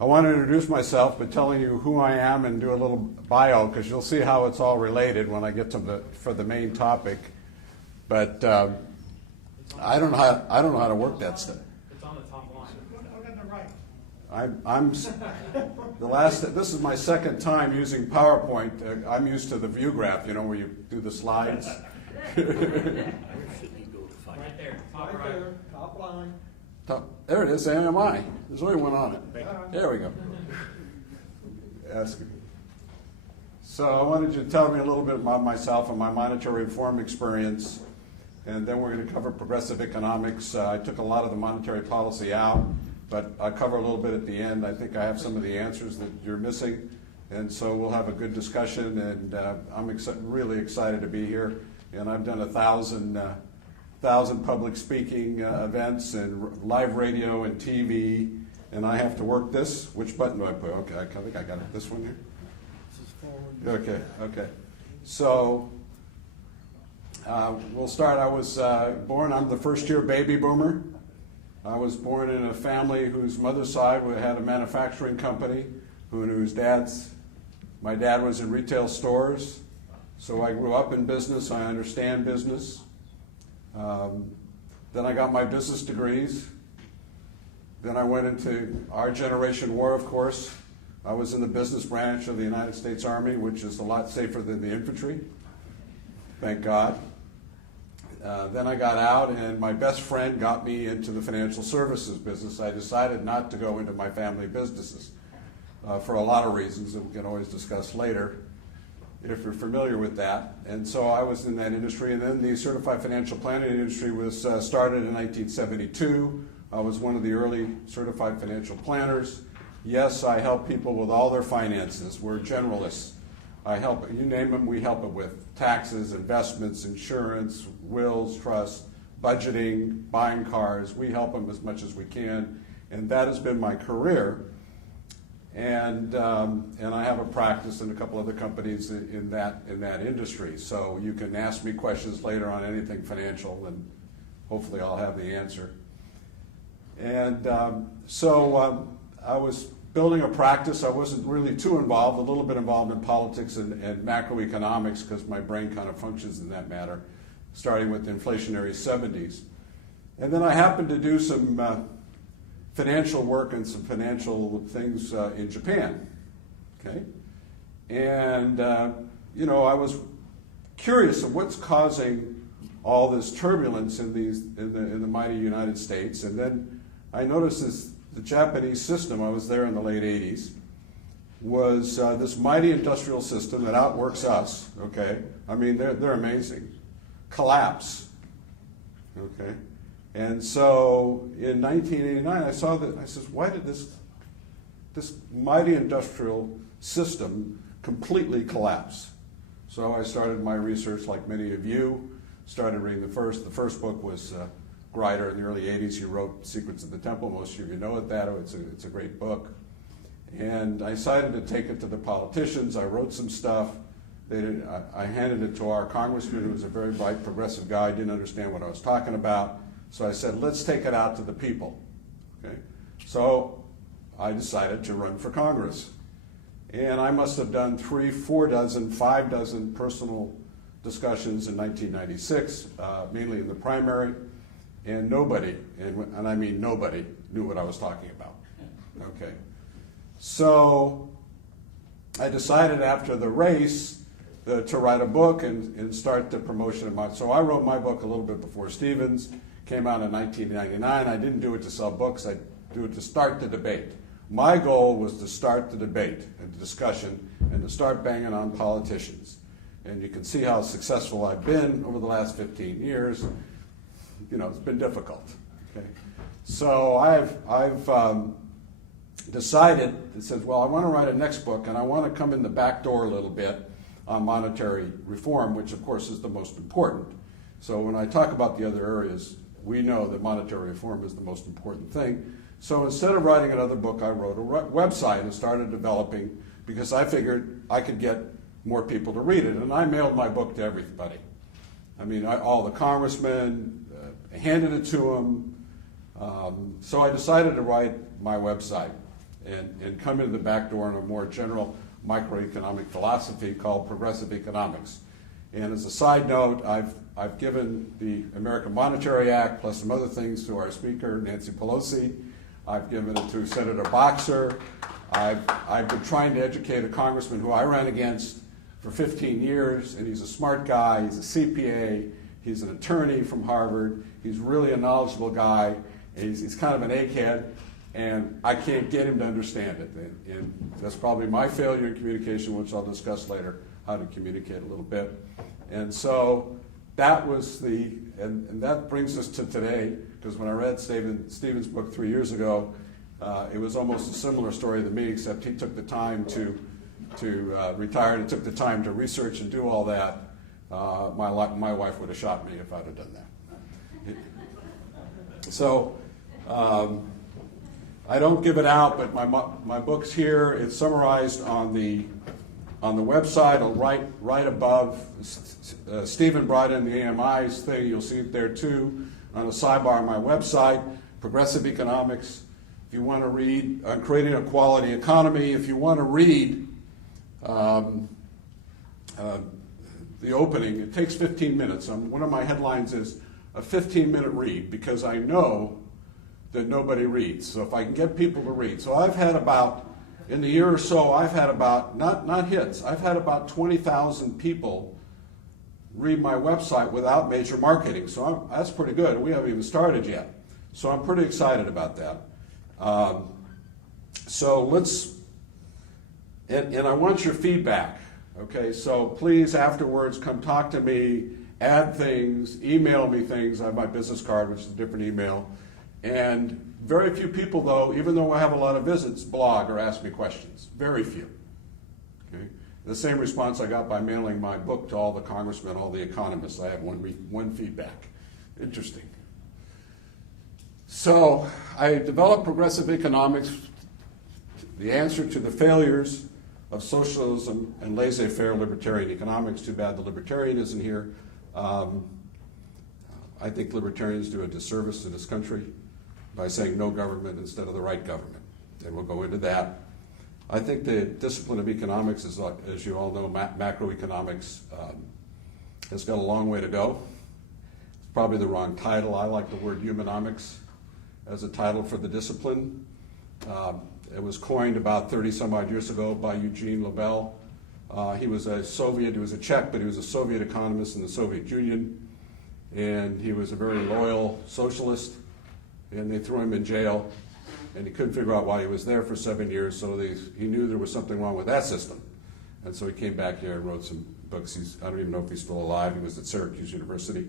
I want to introduce myself by telling you who I am and do a little bio, because you'll see how it's all related when I get to the main topic. But I don't know how to work that stuff. It's on the top line. Look on the I'm this is my second time using PowerPoint. I'm used to the view graph, where you do the slides. Right there, top right. Top line. There it is, AMI. There's only one on it. There we go. Ask me. So I wanted you to tell me a little bit about myself and my monetary reform experience, and then we're going to cover progressive economics. I took a lot of the monetary policy out, but I'll cover a little bit at the end. I think I have some of the answers that you're missing, and so we'll have a good discussion, and I'm really excited to be here. And I've done 1,000 public speaking events and live radio and TV, and I have to work this. Which button do I put? Okay, I think I got it. This one here? This is forward. Okay. So we'll start. I was born, I'm the first-year baby boomer. I was born in a family whose mother's side had a manufacturing company, my dad was in retail stores. So I grew up in business. I understand business. Then I got my business degrees. Then I went into our generation war, of course. I was in the business branch of the United States Army, which is a lot safer than the infantry, thank God. Then I got out, and my best friend got me into the financial services business. I decided not to go into my family businesses for a lot of reasons that we can always discuss later, if you're familiar with that. And so I was in that industry, and then the certified financial planning industry was started in 1972. I was one of the early certified financial planners. Yes, I help people with all their finances. We're generalists. I help, you name them, we help it with taxes, investments, insurance, wills, trusts, budgeting, buying cars. We help them as much as we can, and that has been my career. And I have a practice in a couple other companies in that industry. So you can ask me questions later on anything financial, and hopefully I'll have the answer. And so I was building a practice. I wasn't really too involved, a little bit involved in politics and macroeconomics, because my brain kind of functions in that matter, starting with the inflationary 70s. And then I happened to do some financial work and some financial things in Japan, okay? And, I was curious of what's causing all this turbulence in the mighty United States. And then I noticed the Japanese system, I was there in the late 80s, was this mighty industrial system that outworks us, okay? I mean, they're amazing. Collapse, okay? And so in 1989, I saw that, I said, why did this mighty industrial system completely collapse? So I started my research, like many of you, started reading the first book was Grider in the early 80s. He wrote Secrets of the Temple. Most of you know it, it's a great book. And I decided to take it to the politicians. I wrote some stuff. I handed it to our congressman, who was a very bright progressive guy, didn't understand what I was talking about. So I said, let's take it out to the people. Okay? So I decided to run for Congress. And I must have done 3, 4 dozen, 5 dozen personal discussions in 1996, mainly in the primary. And nobody, and I mean nobody, knew what I was talking about. Okay. So I decided after the race to write a book and start the promotion of my, so I wrote my book a little bit before Stevens, came out in 1999. I didn't do it to sell books, I do it to start the debate. My goal was to start the debate and the discussion and to start banging on politicians. And you can see how successful I've been over the last 15 years. It's been difficult. Okay? So I've decided, it says, well, I want to write a next book, and I want to come in the back door a little bit on monetary reform, which of course is the most important. So when I talk about the other areas, we know that monetary reform is the most important thing. So instead of writing another book, I wrote a website and started developing, because I figured I could get more people to read it. And I mailed my book to everybody. I mean, all the congressmen, handed it to them. So I decided to write my website. and come into the back door in a more general microeconomic philosophy called progressive economics. And as a side note, I've given the American Monetary Act plus some other things to our speaker, Nancy Pelosi. I've given it to Senator Boxer. I've been trying to educate a congressman who I ran against for 15 years, and he's a smart guy. He's a CPA. He's an attorney from Harvard. He's really a knowledgeable guy. He's kind of an egghead, and I can't get him to understand it. And that's probably my failure in communication, which I'll discuss later, how to communicate a little bit. And so that was and that brings us to today, because when I read Stephen's book 3 years ago, it was almost a similar story to me, except he took the time to retire and took the time to research and do all that. My wife would have shot me if I'd have done that. So I don't give it out, but my book's here. It's summarized on the website, right above. Stephen brought in the AMI's thing. You'll see it there too on the sidebar on my website. Progressive Economics. If you want to read on creating a quality economy, if you want to read the opening, it takes 15 minutes. One of my headlines is a 15-minute read, because I know that nobody reads. So if I can get people to read. So I've had about, in the year or so, I've had about, not hits, I've had about 20,000 people read my website without major marketing. So that's pretty good. We haven't even started yet. So I'm pretty excited about that. So let's, and I want your feedback. Okay, so please afterwards come talk to me, add things, email me things. I have my business card, which is a different email. And very few people, though, even though I have a lot of visits, blog or ask me questions. Very few. Okay? The same response I got by mailing my book to all the congressmen, all the economists. I had one feedback. Interesting. So I developed progressive economics, the answer to the failures of socialism and laissez-faire libertarian economics. Too bad the libertarian isn't here. I think libertarians do a disservice to this country by saying no government instead of the right government. And we'll go into that. I think the discipline of economics is, as you all know, macroeconomics has got a long way to go. It's probably the wrong title. I like the word humanomics as a title for the discipline. It was coined about 30 some odd years ago by Eugene Lebel. He was a Soviet, he was a Czech, but he was a Soviet economist in the Soviet Union. And he was a very loyal socialist, and they threw him in jail. And he couldn't figure out why he was there for 7 years, so he knew there was something wrong with that system. And so he came back here and wrote some books. I don't even know if he's still alive. He was at Syracuse University.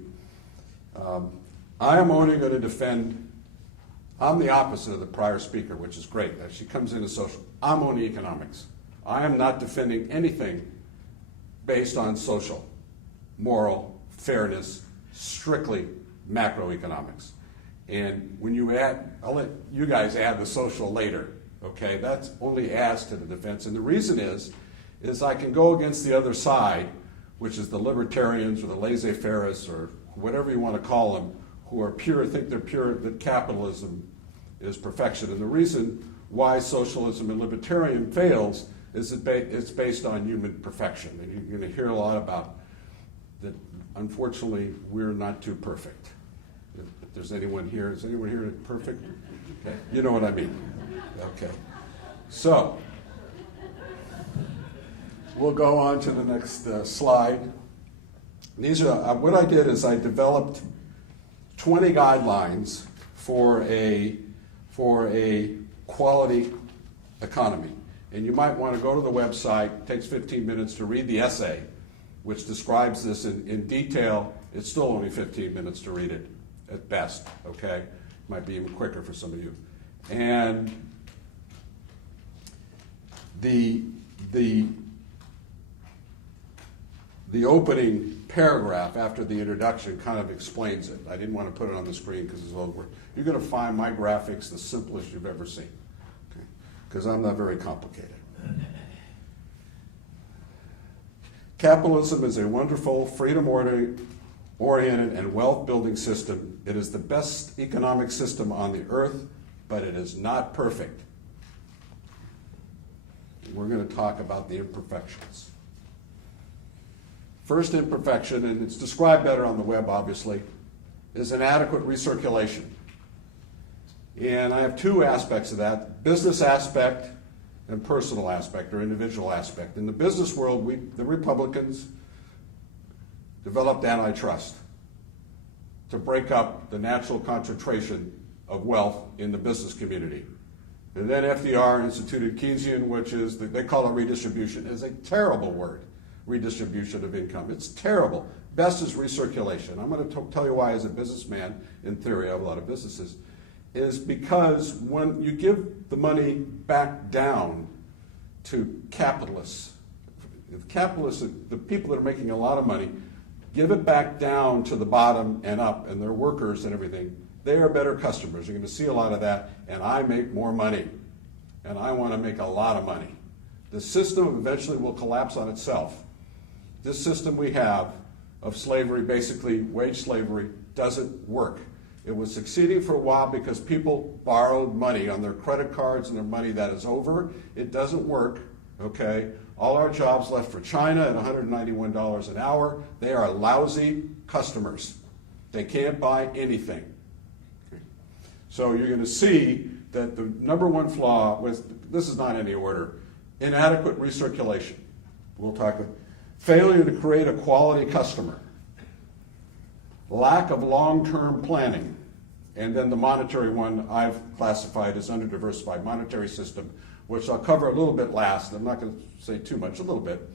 I am only going to defend. I'm the opposite of the prior speaker, which is great. She comes into social. I'm only economics. I am not defending anything based on social, moral, fairness, strictly macroeconomics. And when you add, I'll let you guys add the social later, okay? That's only adds to the defense. And the reason is I can go against the other side, which is the libertarians or the laissez-fairists or whatever you want to call them, who are pure, think they're pure, that capitalism is perfection. And the reason why socialism and libertarian fails is that it's based on human perfection. And you're going to hear a lot about that. Unfortunately, we're not too perfect. If there's anyone here, is anyone here perfect? Okay. You know what I mean. Okay. So, we'll go on to the next slide. These are, what I did is I developed 20 guidelines for a quality economy. And you might want to go to the website. It takes 15 minutes to read the essay, which describes this in detail. It's still only 15 minutes to read it at best, okay? Might be even quicker for some of you. And the opening paragraph after the introduction kind of explains it. I didn't want to put it on the screen because it's over. You're going to find my graphics the simplest you've ever seen, because I'm not very complicated. Capitalism is a wonderful, freedom-oriented, and wealth-building system. It is the best economic system on the earth, but it is not perfect. we're going to talk about the imperfections. First imperfection, and it's described better on the web, obviously, is inadequate recirculation. And I have two aspects of that, business aspect and personal aspect or individual aspect. In the business world, the Republicans developed antitrust to break up the natural concentration of wealth in the business community. And then FDR instituted Keynesian, which is, they call it redistribution. It's a terrible word, redistribution of income. It's terrible. Best is recirculation. I'm going to tell you why as a businessman, in theory, I have a lot of businesses, is because when you give the money back down to capitalists, the people that are making a lot of money, give it back down to the bottom and up, and their workers and everything, they are better customers. You're going to see a lot of that, and I make more money, and I want to make a lot of money. The system eventually will collapse on itself. This system we have of slavery, basically wage slavery, doesn't work. It was succeeding for a while because people borrowed money on their credit cards and their money. That is over. It doesn't work, okay? All our jobs left for China at $191 an hour. They are lousy customers. They can't buy anything. So you're going to see that the number one flaw was, this is not in any order, inadequate recirculation. We'll talk about failure to create a quality customer, lack of long-term planning, and then the monetary one I've classified as under-diversified monetary system, which I'll cover a little bit last. I'm not going to say too much, a little bit,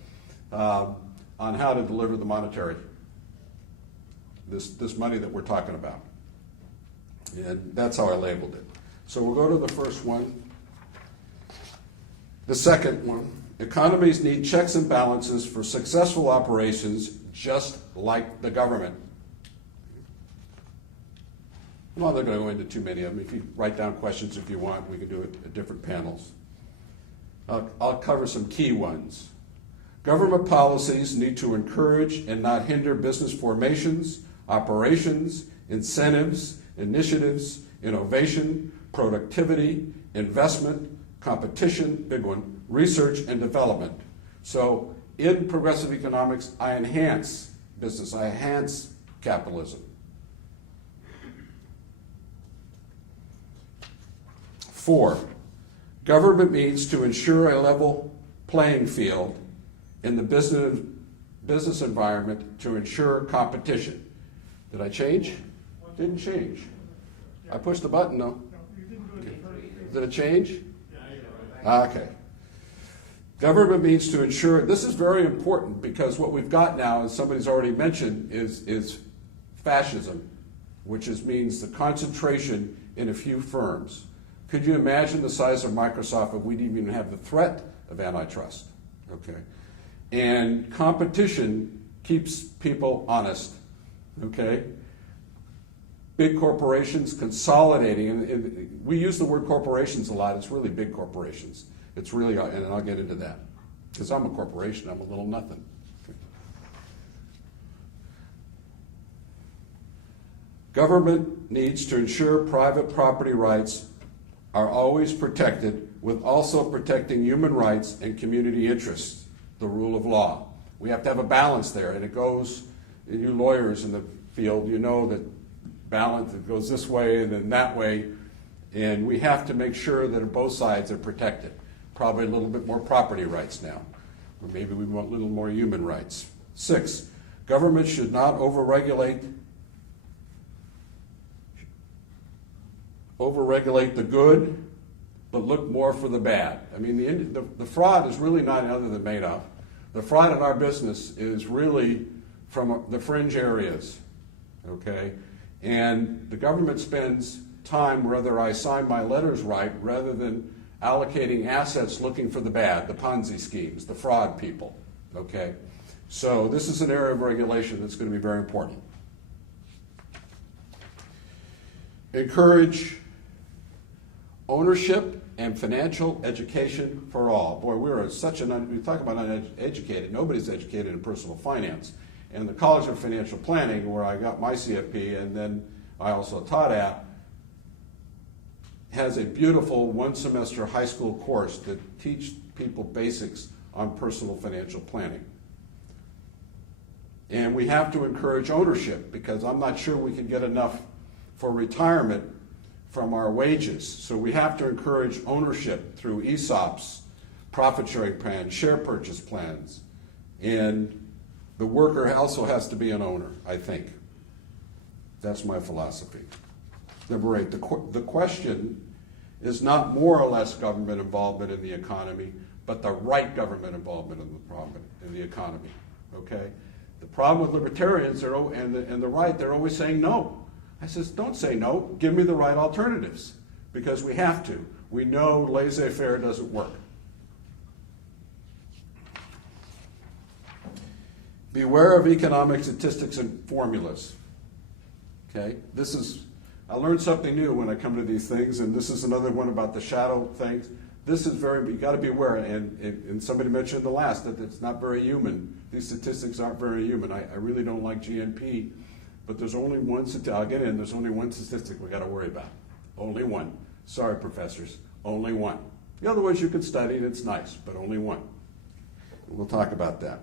on how to deliver the monetary, this money that we're talking about. And that's how I labeled it. So we'll go to the first one. The second one, economies need checks and balances for successful operations just like the government. I'm not going to go into too many of them. If you write down questions if you want, we can do it at different panels. I'll cover some key ones. Government policies need to encourage and not hinder business formations, operations, incentives, initiatives, innovation, productivity, investment, competition, big one, research and development. So in progressive economics, I enhance business, I enhance capitalism. 4, government needs to ensure a level playing field in the business environment to ensure competition. Did I change? Didn't change. I pushed the button, though. Did it change? Okay. Government needs to ensure, this is very important because what we've got now, as somebody's already mentioned, is fascism, which means the concentration in a few firms. Could you imagine the size of Microsoft if we didn't even have the threat of antitrust? Okay. And competition keeps people honest. Okay. Big corporations consolidating, and we use the word corporations a lot. It's really big corporations. It's really, and I'll get into that because I'm a corporation. I'm a little nothing. Okay. Government needs to ensure private property rights are always protected, with also protecting human rights and community interests, the rule of law. We have to have a balance there, and it goes, and you lawyers in the field, you know that balance, it goes this way and then that way, and we have to make sure that both sides are protected. Probably a little bit more property rights now, or maybe we want a little more human rights. 6, government should not overregulate the good, but look more for the bad. I mean, the fraud is really not other than made up. The fraud in our business is really from the fringe areas, okay? And the government spends time, whether I sign my letters right, rather than allocating assets looking for the bad, the Ponzi schemes, the fraud people, okay? So this is an area of regulation that's going to be very important. Encourage ownership and financial education for all. Boy, we talk about uneducated. Nobody's educated in personal finance. And the College of Financial Planning, where I got my CFP, and then I also taught at, has a beautiful one-semester high school course that teach people basics on personal financial planning. And we have to encourage ownership, because I'm not sure we can get enough for retirement from our wages. So we have to encourage ownership through ESOPs, profit-sharing plans, share purchase plans. And the worker also has to be an owner, I think. That's my philosophy. Number 8, the question is not more or less government involvement in the economy, but the right government involvement in the economy, okay? The problem with libertarians and the right, they're always saying no. I says, don't say no, give me the right alternatives, because we have to. We know laissez-faire doesn't work. Beware of economic statistics and formulas, okay? I learned something new when I come to these things, and this is another one about the shadow things. This is you got to be aware, and somebody mentioned the last, that it's not very human. These statistics aren't very human. I really don't like GNP, but there's only one statistic. I'll get in, there's only one statistic we got to worry about. Only one. Sorry, professors, only one. The other ones you can study, and it's nice, but only one. We'll talk about that.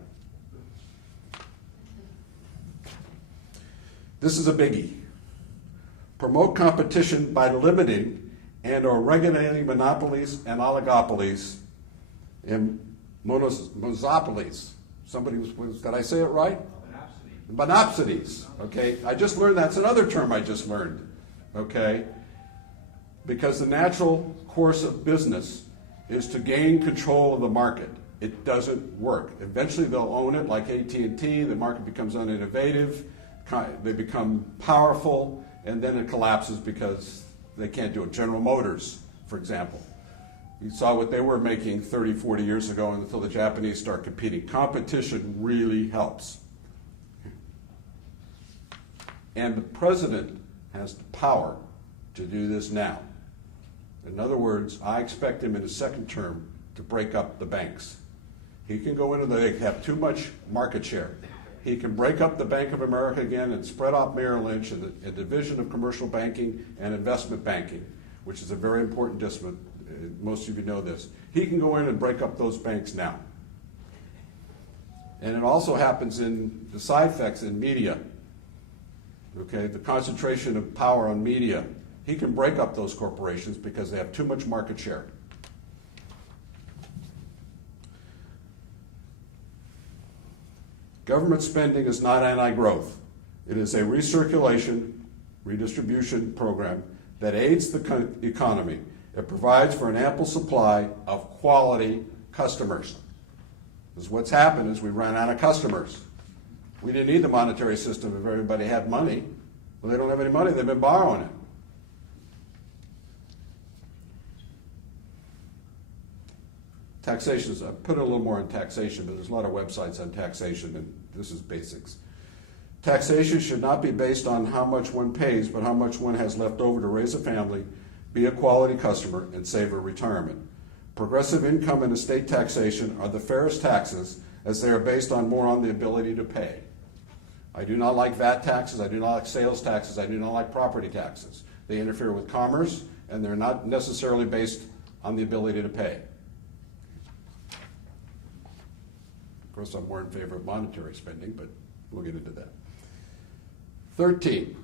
This is a biggie. Promote competition by limiting and or regulating monopolies and oligopolies and monopolies. Did I say it right? Monopsonies. Okay, I just learned that's another term I just learned. Okay, because the natural course of business is to gain control of the market. It doesn't work. Eventually they'll own it, like AT&T. The market becomes uninnovative. They become powerful, and then it collapses because they can't do it. General Motors, for example. You saw what they were making 30, 40 years ago until the Japanese start competing. Competition really helps. And the president has the power to do this now. In other words, I expect him in his second term to break up the banks. He can go into they have too much market share. He can break up the Bank of America again and spread out Merrill Lynch and a division of commercial banking and investment banking, which is a very important discipline. Most of you know this. He can go in and break up those banks now. And it also happens in the side effects in media. Okay, the concentration of power on media. He can break up those corporations because they have too much market share. Government spending is not anti-growth. It is a recirculation, redistribution program that aids the economy. It provides for an ample supply of quality customers. Because what's happened is we ran out of customers. We didn't need the monetary system if everybody had money. Well, they don't have any money, they've been borrowing it. Taxation, I put a little more on taxation, but there's a lot of websites on taxation, and this is basics. Taxation should not be based on how much one pays, but how much one has left over to raise a family, be a quality customer, and save for retirement. Progressive income and estate taxation are the fairest taxes, as they are based more on the ability to pay. I do not like VAT taxes, I do not like sales taxes, I do not like property taxes. They interfere with commerce, and they're not necessarily based on the ability to pay. Of course, I'm more in favor of monetary spending, but we'll get into that. 13,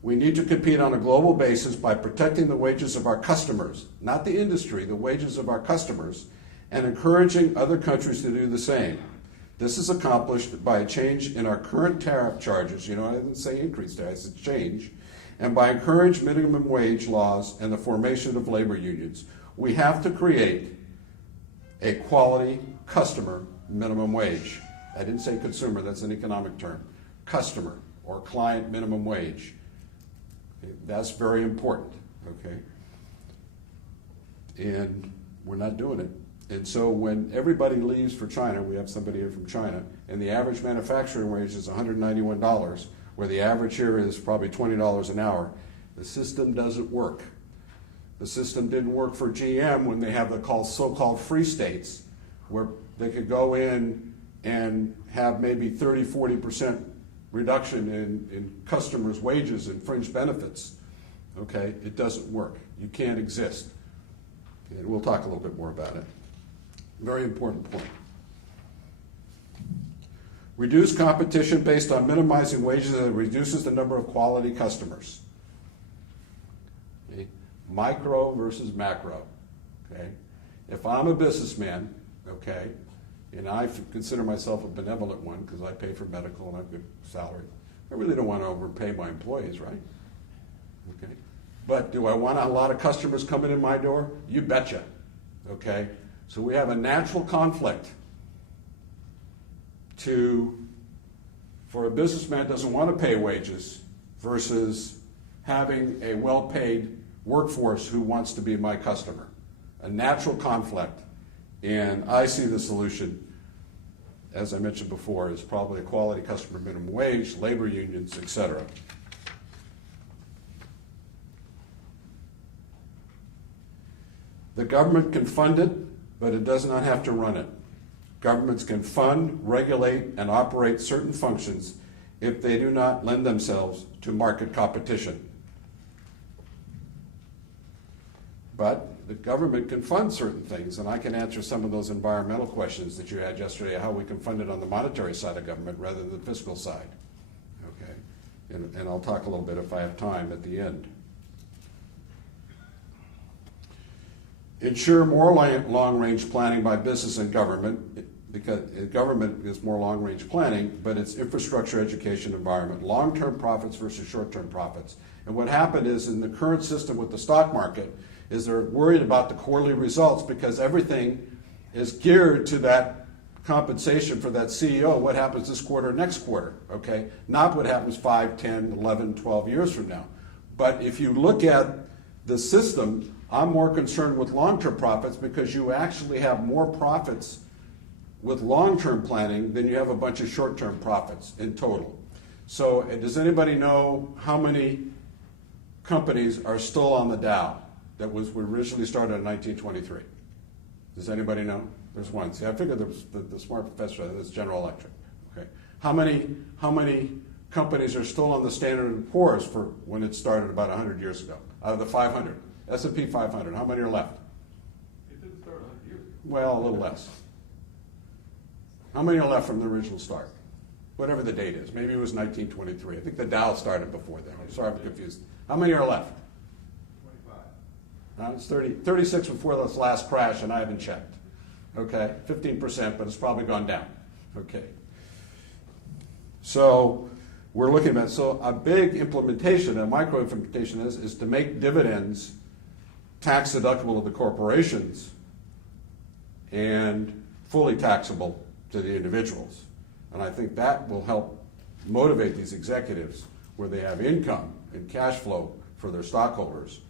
we need to compete on a global basis by protecting the wages of our customers, not the industry, the wages of our customers, and encouraging other countries to do the same. This is accomplished by a change in our current tariff charges. You know, I didn't say increase tariffs, it's change. And by encouraging minimum wage laws and the formation of labor unions. We have to create a quality customer minimum wage. I didn't say consumer, that's an economic term. Customer or client minimum wage. Okay, that's very important, okay? And we're not doing it. And so when everybody leaves for China, we have somebody here from China, and the average manufacturing wage is $191, where the average here is probably $20 an hour, the system doesn't work. The system didn't work for GM when they have the so-called free states, where they could go in and have maybe 30, 40% reduction in customers' wages and fringe benefits. Okay, it doesn't work. You can't exist. And we'll talk a little bit more about it. Very important point. Reduce competition based on minimizing wages and it reduces the number of quality customers. Okay. Micro versus macro. Okay. If I'm a businessman, okay, and I consider myself a benevolent one because I pay for medical and I have good salary, I really don't want to overpay my employees, right? Okay. But do I want a lot of customers coming in my door? You betcha. Okay. So we have a natural conflict for a businessman that doesn't want to pay wages versus having a well-paid workforce who wants to be my customer. A natural conflict. And I see the solution, as I mentioned before, is probably a quality customer minimum wage, labor unions, etc. The government can fund it, but it does not have to run it. Governments can fund, regulate, and operate certain functions if they do not lend themselves to market competition. But the government can fund certain things, and I can answer some of those environmental questions that you had yesterday, how we can fund it on the monetary side of government rather than the fiscal side. Okay, and I'll talk a little bit if I have time at the end. Ensure more long-range planning by business and government, because government is more long-range planning, but it's infrastructure, education, environment, long-term profits versus short-term profits. And what happened is in the current system with the stock market is they're worried about the quarterly results because everything is geared to that compensation for that CEO, what happens this quarter, next quarter, okay? Not what happens 5, 10, 11, 12 years from now. But if you look at the system, I'm more concerned with long-term profits because you actually have more profits with long-term planning than you have a bunch of short-term profits in total. So does anybody know how many companies are still on the Dow that was originally started in 1923? Does anybody know? There's one. See, I figured there was the smart professor, that's General Electric. Okay. How many companies are still on the Standard & Poor's for when it started about 100 years ago? Out of the 500, S&P 500, how many are left? It didn't start 100 years ago. Well, a little less. How many are left from the original start? Whatever the date is. Maybe it was 1923. I think the Dow started before then. I'm sorry, I'm confused. How many are left? 25. It's 36 before this last crash, and I haven't checked. Okay, 15%, but it's probably gone down. Okay. So we're looking at, so a big implementation, a micro implementation is to make dividends tax deductible to the corporations and fully taxable to the individuals. And I think that will help motivate these executives where they have income and cash flow for their stockholders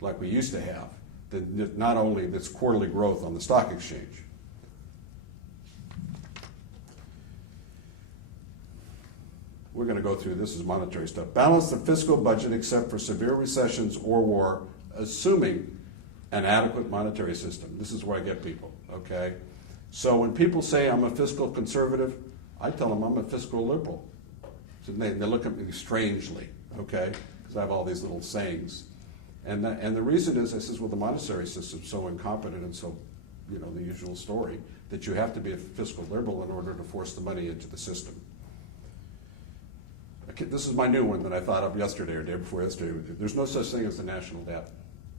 like we used to have, that not only this quarterly growth on the stock exchange. We're going to go through, this is monetary stuff. Balance the fiscal budget except for severe recessions or war, assuming an adequate monetary system. This is where I get people, okay? So when people say I'm a fiscal conservative, I tell them I'm a fiscal liberal. So they look at me strangely, okay? Because I have all these little sayings. And the reason is, I says, well, the monetary system's so incompetent and so, you know, the usual story, that you have to be a fiscal liberal in order to force the money into the system. Okay, this is my new one that I thought of yesterday or day before yesterday. There's no such thing as the national debt.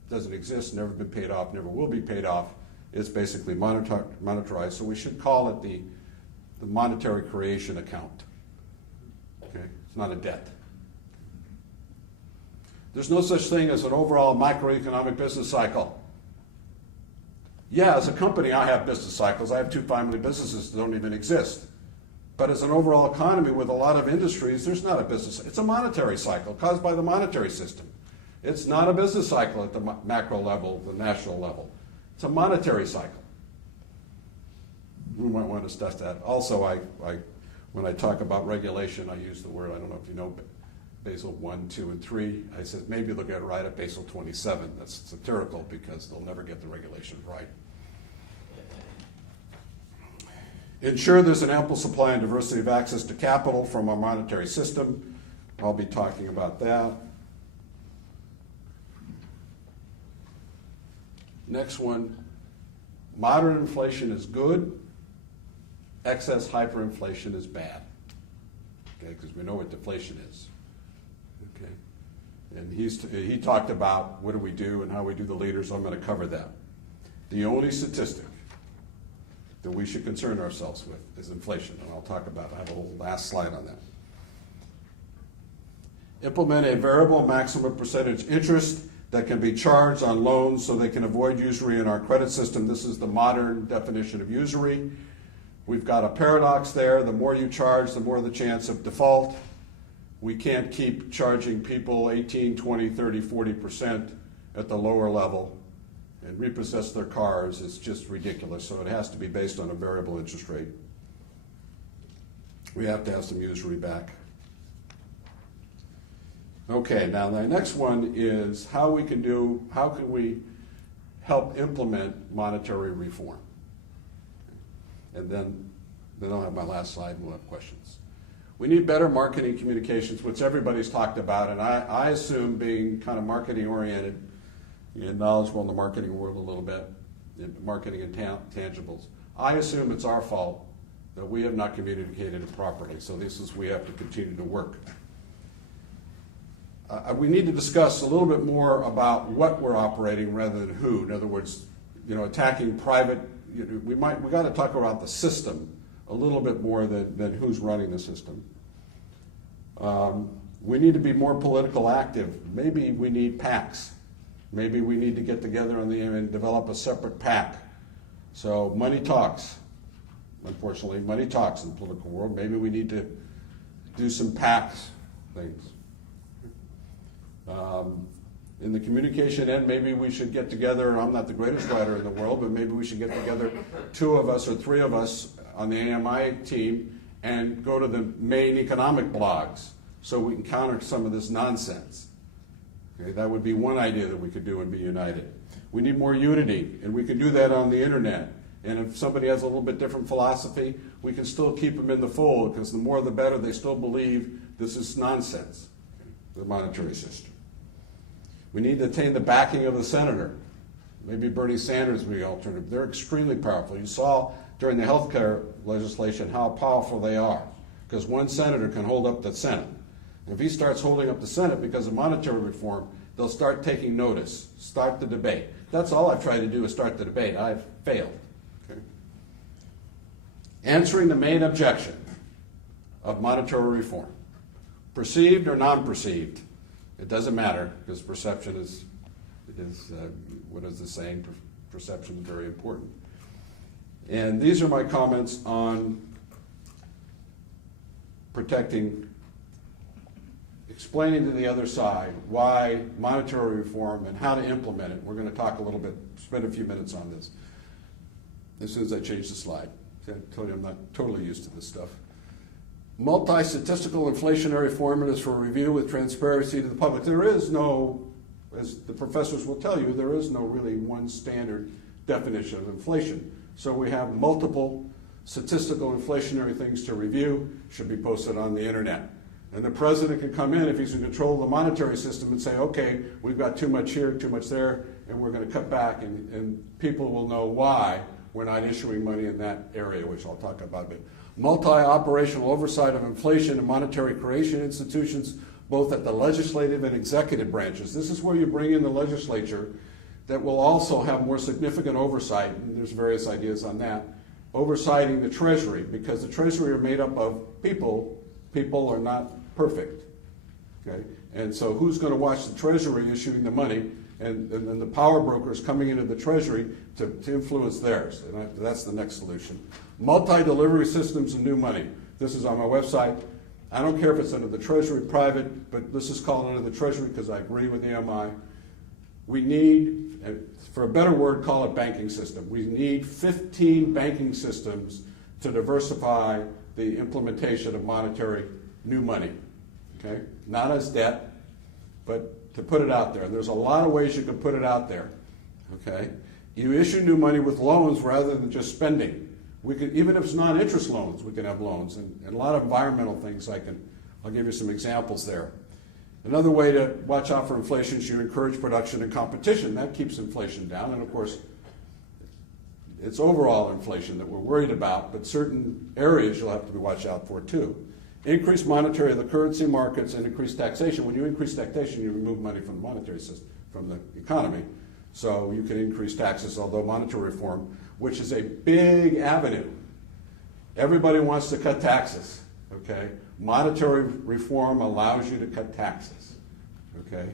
It doesn't exist, never been paid off, never will be paid off. It's basically monetarized, so we should call it the monetary creation account. Okay, it's not a debt. There's no such thing as an overall macroeconomic business cycle. Yeah, as a company, I have business cycles. I have 2 family businesses that don't even exist. But as an overall economy with a lot of industries, there's not a business. It's a monetary cycle caused by the monetary system. It's not a business cycle at the macro level, the national level. It's a monetary cycle. We might want to discuss that. Also, when I talk about regulation, I use the word, I don't know if you know, Basel 1, 2, and 3. I said maybe they'll get it right at Basel 27. That's satirical because they'll never get the regulation right. Ensure there's an ample supply and diversity of access to capital from our monetary system. I'll be talking about that. Next one, moderate inflation is good, excess hyperinflation is bad. Okay, because we know what deflation is. Okay, and he talked about what do we do and how we do the leaders. I'm going to cover that. The only statistic that we should concern ourselves with is inflation, and I'll talk about it. I have a whole last slide on that. Implement a variable maximum percentage interest that can be charged on loans so they can avoid usury in our credit system. This is the modern definition of usury. We've got a paradox there. The more you charge, the more the chance of default. We can't keep charging people 18, 20, 30, 40% at the lower level and repossess their cars. It's just ridiculous. So it has to be based on a variable interest rate. We have to have some usury back. Okay, now the next one is how can we help implement monetary reform? And then I'll have my last slide and we'll have questions. We need better marketing communications, which everybody's talked about, and I assume being kind of marketing oriented, knowledgeable in the marketing world a little bit, in marketing and tangibles, I assume it's our fault that we have not communicated it properly, so we have to continue to work. We need to discuss a little bit more about what we're operating rather than who. In other words, attacking private. We got to talk about the system a little bit more than who's running the system. We need to be more political active. Maybe we need PACs. Maybe we need to get together and develop a separate PAC. So money talks. Unfortunately, money talks in the political world. Maybe we need to do some PACs things. In the communication end, maybe we should get together, and I'm not the greatest writer in the world, but maybe we should get together, 2 of us or 3 of us on the AMI team and go to the main economic blogs so we can counter some of this nonsense. Okay, that would be one idea that we could do and be united. We need more unity, and we can do that on the internet. And if somebody has a little bit different philosophy, we can still keep them in the fold, because the more the better. They still believe this is nonsense, the monetary system. We need to attain the backing of the senator. Maybe Bernie Sanders would be the alternative. They're extremely powerful. You saw during the health care legislation how powerful they are, because one senator can hold up the Senate. And if he starts holding up the Senate because of monetary reform, they'll start taking notice, start the debate. That's all I've tried to do is start the debate. I've failed. Okay. Answering the main objection of monetary reform. Perceived or non-perceived? It doesn't matter, because perception is what is the saying? Perception is very important. And these are my comments on explaining to the other side why monetary reform and how to implement it. We're going to talk a little bit, spend a few minutes on this as soon as I change the slide. I told you I'm not totally used to this stuff. Multi-statistical inflationary formulas for review with transparency to the public. There is no, as the professors will tell you, there is no really one standard definition of inflation. So we have multiple statistical inflationary things to review, should be posted on the internet. And the president can come in, if he's in control of the monetary system, and say, okay, we've got too much here, too much there, and we're going to cut back, and people will know why we're not issuing money in that area, which I'll talk about a bit. Multi-operational oversight of inflation and monetary creation institutions, both at the legislative and executive branches. This is where you bring in the legislature that will also have more significant oversight, and there's various ideas on that, oversighting the Treasury, because the Treasury are made up of people. People are not perfect, okay? And so who's going to watch the Treasury issuing the money and the power brokers coming into the Treasury to influence theirs? And that's the next solution. Multi-delivery systems and new money. This is on my website. I don't care if it's under the Treasury private, but this is called under the Treasury because I agree with the MI. We need, for a better word, call it banking system. We need 15 banking systems to diversify the implementation of monetary new money, okay? Not as debt, but to put it out there. And there's a lot of ways you can put it out there, okay? You issue new money with loans rather than just spending. We could, even if it's non-interest loans, we can have loans, and a lot of environmental things. I'll give you some examples there. Another way to watch out for inflation is you encourage production and competition. That keeps inflation down. And of course, it's overall inflation that we're worried about, but certain areas you'll have to watch out for too. Increase monetary of the currency markets and increase taxation. When you increase taxation, you remove money from the monetary system, from the economy. So you can increase taxes, although monetary reform, which is a big avenue. Everybody wants to cut taxes, okay? Monetary reform allows you to cut taxes, okay?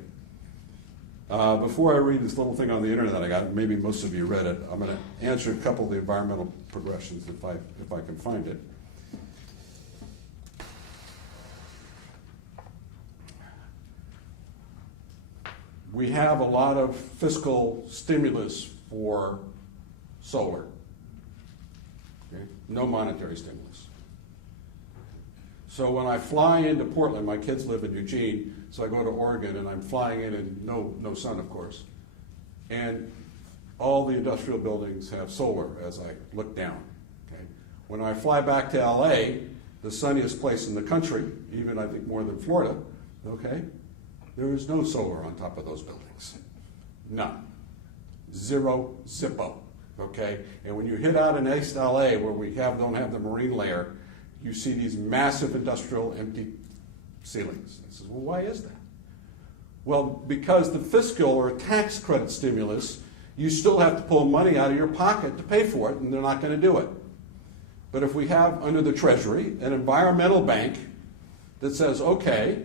Before I read this little thing on the internet I got, maybe most of you read it, I'm going to answer a couple of the environmental progressions if I can find it. We have a lot of fiscal stimulus for solar. Okay? No monetary stimulus. So when I fly into Portland, my kids live in Eugene, so I go to Oregon and I'm flying in and no sun, of course. And all the industrial buildings have solar as I look down. Okay? When I fly back to LA, the sunniest place in the country, even I think more than Florida, okay? There is no solar on top of those buildings. None. Zero, zippo, okay? And when you hit out in East LA where we don't have the marine layer, you see these massive industrial empty ceilings. I says, well, why is that? Well, because the fiscal or tax credit stimulus, you still have to pull money out of your pocket to pay for it, and they're not going to do it. But if we have under the Treasury an environmental bank that says, okay,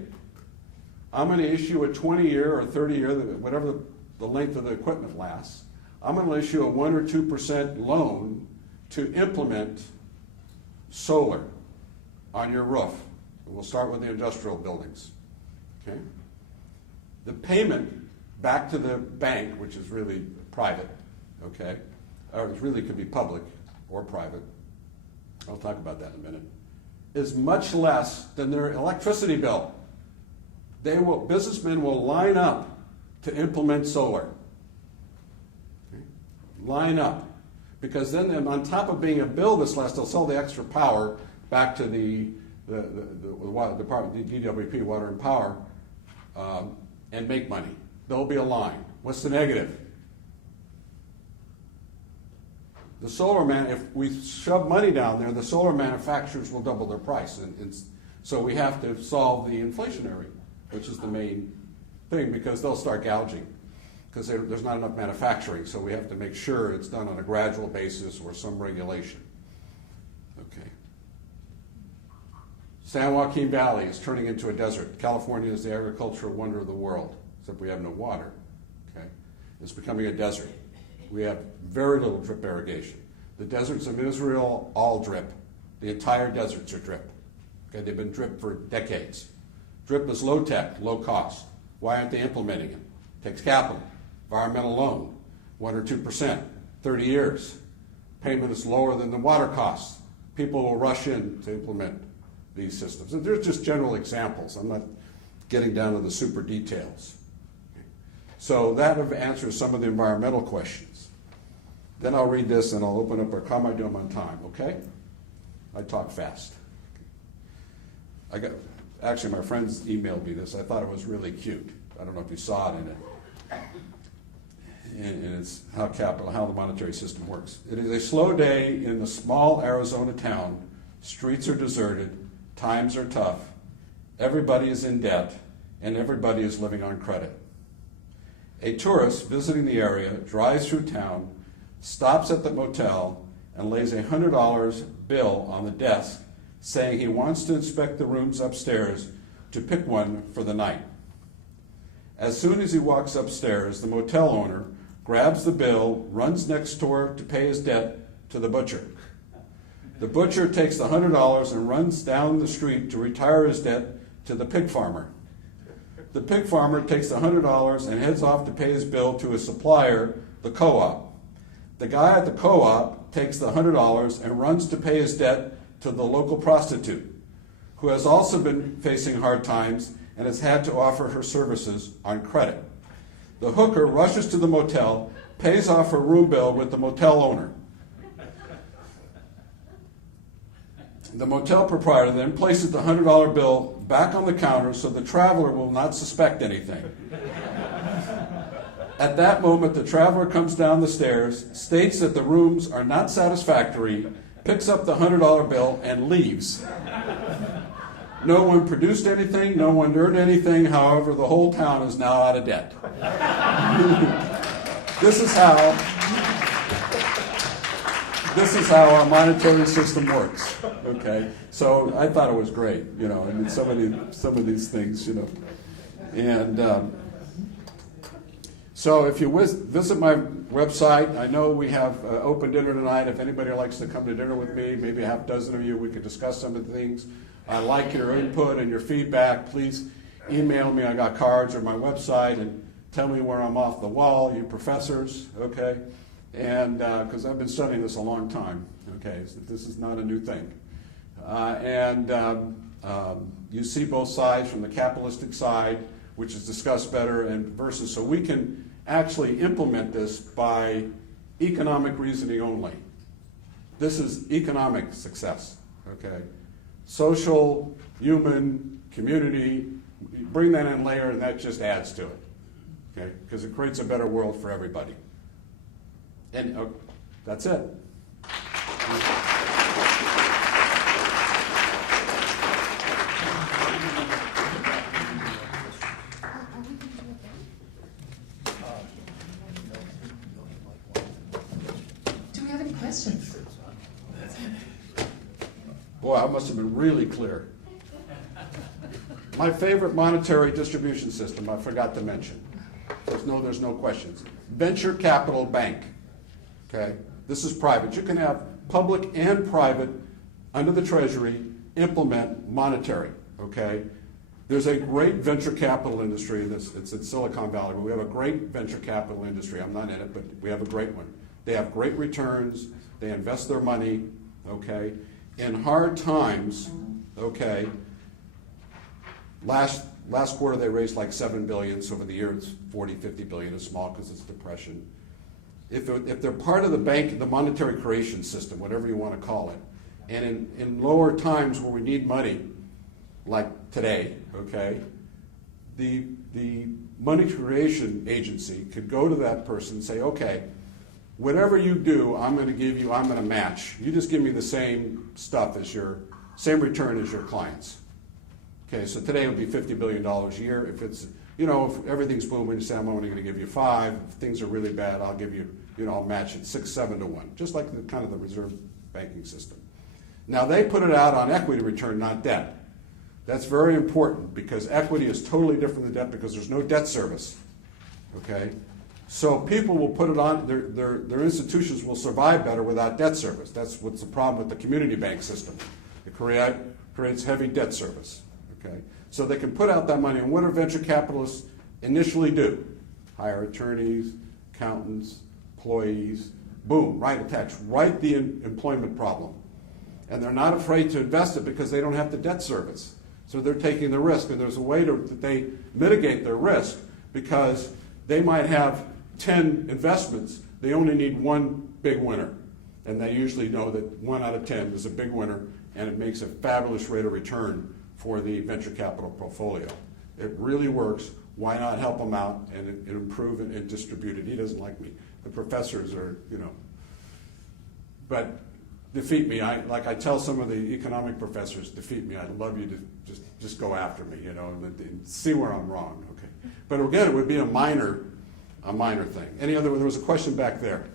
I'm going to issue a 20-year or 30-year, whatever the length of the equipment lasts, I'm going to issue a 1 or 2% loan to implement solar on your roof. We'll start with the industrial buildings. Okay? The payment back to the bank, which is really private, okay, or it really could be public or private, I'll talk about that in a minute, is much less than their electricity bill. Businessmen will line up to implement solar. Okay? Line up. Because then on top of being a bill this less, they'll sell the extra power back to the water department, the DWP, Water and Power, and make money. There'll be a line. What's the negative? The solar man, if we shove money down there, the solar manufacturers will double their price. And so we have to solve the inflationary, which is the main thing, because they'll start gouging because there's not enough manufacturing. So we have to make sure it's done on a gradual basis or some regulation. Okay. San Joaquin Valley is turning into a desert. California is the agricultural wonder of the world, except we have no water. Okay. It's becoming a desert. We have very little drip irrigation. The deserts of Israel, all drip. The entire deserts are drip. Okay, they've been drip for decades. Drip is low tech, low cost. Why aren't they implementing it? Takes capital, environmental loan, 1 or 2%, 30 years. Payment is lower than the water costs. People will rush in to implement these systems. And there's just general examples. I'm not getting down to the super details. So that answers some of the environmental questions. Then I'll read this and I'll open up our comment dome on time, okay? I talk fast. Actually, my friends emailed me this. I thought it was really cute. I don't know if you saw it in it. And it's how the monetary system works. It is a slow day in the small Arizona town. Streets are deserted. Times are tough. Everybody is in debt. And everybody is living on credit. A tourist visiting the area drives through town, stops at the motel, and lays a $100 bill on the desk, saying he wants to inspect the rooms upstairs to pick one for the night. As soon as he walks upstairs, the motel owner grabs the bill, runs next door to pay his debt to the butcher. The butcher takes the $100 and runs down the street to retire his debt to the pig farmer. The pig farmer takes the $100 and heads off to pay his bill to his supplier, the co-op. The guy at the co-op takes the $100 and runs to pay his debt to the local prostitute, who has also been facing hard times and has had to offer her services on credit. The hooker rushes to the motel, pays off her room bill with the motel owner. The motel proprietor then places the $100 bill back on the counter so the traveler will not suspect anything. At that moment, the traveler comes down the stairs, states that the rooms are not satisfactory, picks up the $100 bill, and leaves. No one produced anything, no one earned anything, however, the whole town is now out of debt. This is how our monetary system works. Okay, so I thought it was great, and some of these things, and so if you visit my website, I know we have open dinner tonight. If anybody likes to come to dinner with me, maybe a half dozen of you, we could discuss some of the things. I like your input and your feedback. Please email me. I got cards or my website, and tell me where I'm off the wall, you professors, okay? And because I've been studying this a long time, okay? So this is not a new thing. You see both sides from the capitalistic side, which is discussed better, and versus, so we can actually implement this by economic reasoning only. This is economic success, okay? Social, human, community, you bring that in later and that just adds to it, okay? Because it creates a better world for everybody. And that's it. Do we have any questions? Boy, I must have been really clear. My favorite monetary distribution system, I forgot to mention. There's no questions. Venture capital bank. Okay? This is private. You can have public and private under the Treasury implement monetary. Okay? There's a great venture capital industry. It's in Silicon Valley, but we have a great venture capital industry. I'm not in it, but we have a great one. They have great returns. They invest their money. Okay? In hard times, okay, last quarter they raised like $7 billion, so over the year it's 40, 50 billion. It's small because it's depression. If they're part of the bank, the monetary creation system, whatever you want to call it, and in lower times where we need money, like today, okay, the money creation agency could go to that person and say, okay, whatever you do, I'm going to match. You just give me the same stuff same return as your clients. Okay, so today it would be $50 billion a year. If it's, if everything's booming, you say, I'm only going to give you 5. If things are really bad, I'll give you, I'll match it 6, 7 to 1, just like the kind of the reserve banking system. Now they put it out on equity return, not debt. That's very important because equity is totally different than debt because there's no debt service. Okay? So people will put it on, their institutions will survive better without debt service. That's what's the problem with the community bank system. It creates heavy debt service. Okay? So they can put out that money, and what do venture capitalists initially do? Hire attorneys, accountants, employees, boom, right the employment problem. And they're not afraid to invest it because they don't have the debt service. So they're taking the risk, and there's a way that they mitigate their risk because they might have 10 investments, they only need one big winner. And they usually know that 1 out of 10 is a big winner, and it makes a fabulous rate of return for the venture capital portfolio. It really works. Why not help him out and improve it and distribute it? He doesn't like me. The professors are, but defeat me. Like I tell some of the economic professors, defeat me. I'd love you to just go after me, and see where I'm wrong. Okay. But again, it would be a minor thing. There was a question back there.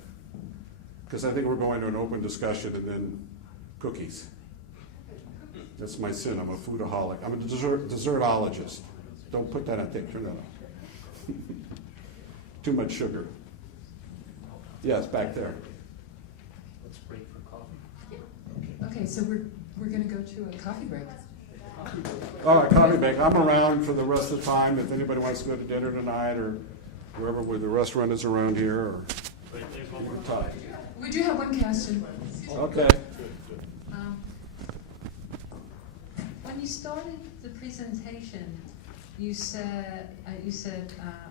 Because I think we're going to an open discussion and then cookies. That's my sin. I'm a foodaholic. I'm a dessertologist. Don't put that on tape. Turn that off. Too much sugar. Yes, back there. Let's break for coffee. Okay, so we're going to go to a coffee break. All right, coffee break. I'm around for the rest of the time if anybody wants to go to dinner tonight or wherever where the restaurant is around here or talk. We do have one question. Okay. When you started the presentation, you said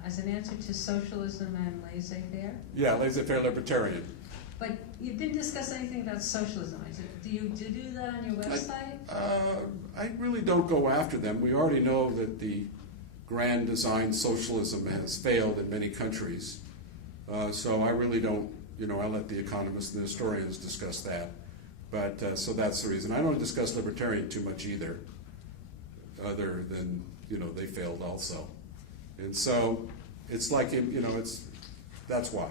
as an answer to socialism and laissez-faire. Yeah, laissez-faire libertarian. But you didn't discuss anything about socialism. Do you do that on your website? I really don't go after them. We already know that the grand design socialism has failed in many countries. So I really don't, I let the economists and the historians discuss that. But so that's the reason. I don't discuss libertarian too much either, other than, they failed also. And so it's like, that's why.